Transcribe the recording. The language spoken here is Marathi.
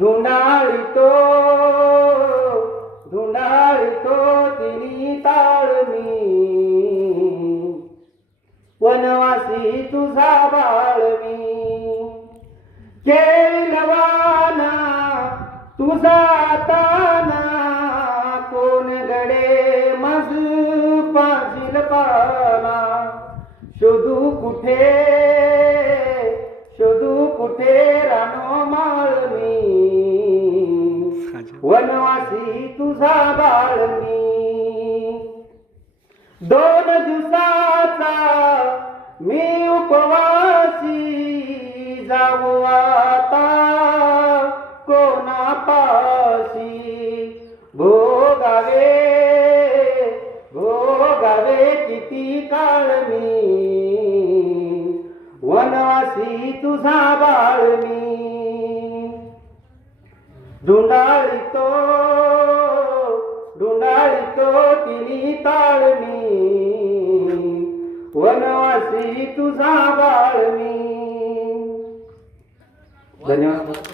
धुंडाळितो धुंडाळितो तिनी ताळमी वनवासी तुझा बाळ मी केलवाना तुझा ताना कोण गडे मज पाजिल पाना शोधू कुठे रानो माळमी वनवासी तुझा बाळ मी 2 दिवसाचा मी उपवासी जाऊ आता कोणापाशी भोगावे किती काळ मी वनवासी तुझा बाळ मी धुंडाळितो तिनी ताळमी वनवासी तुझा बाळ मी. धन्यवाद.